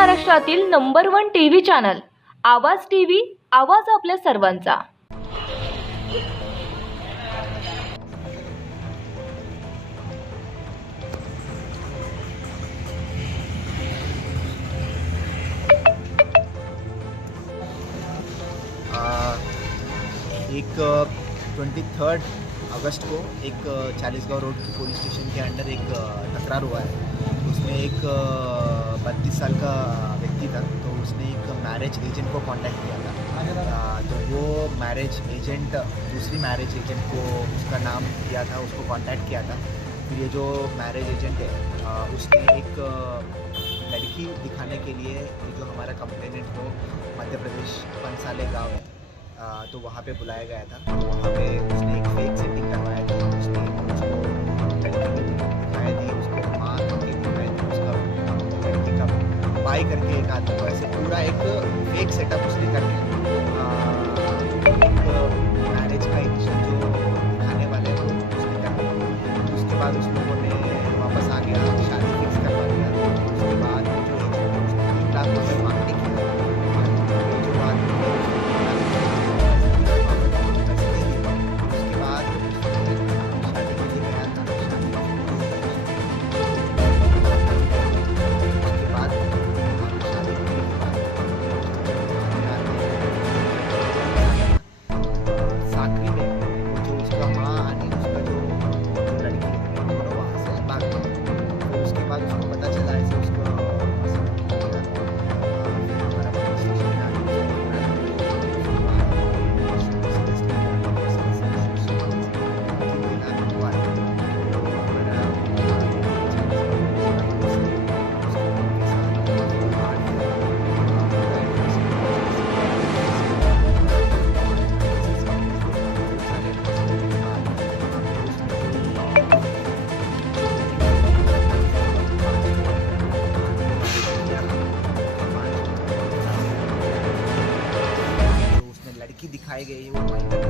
महाराष्ट्रातील number one TV channel आवाज TV आवाज आपल्या सर्वांचा. एक ट्वेंटी थर्ड अगस्त को एक चालीसगांव रोड की पुलिस स्टेशन के अंडर एक तक्रार तकरार हुआ है। उसमें एक बत्तीस साल का व्यक्ति था तो उसने एक मैरिज एजेंट को कांटेक्ट किया था। तो वो मैरिज एजेंट दूसरी मैरिज एजेंट को उसका नाम दिया था उसको कांटेक्ट किया था। फिर ये जो मैरिज एजेंट है उसने एक लड़की दिखाने के लिए जो हमारा कंप्लेनेंट हो मध्य प्रदेश पंसाले गाँव है तो वहाँ पे बुलाया गया था। तो वहाँ पे उसने एक फेक सेटिंग करवाया था उसने उसको लड़की का बाई करके एक आदमी ऐसे पूरा एक फेक सेटअप उसने करके 还给我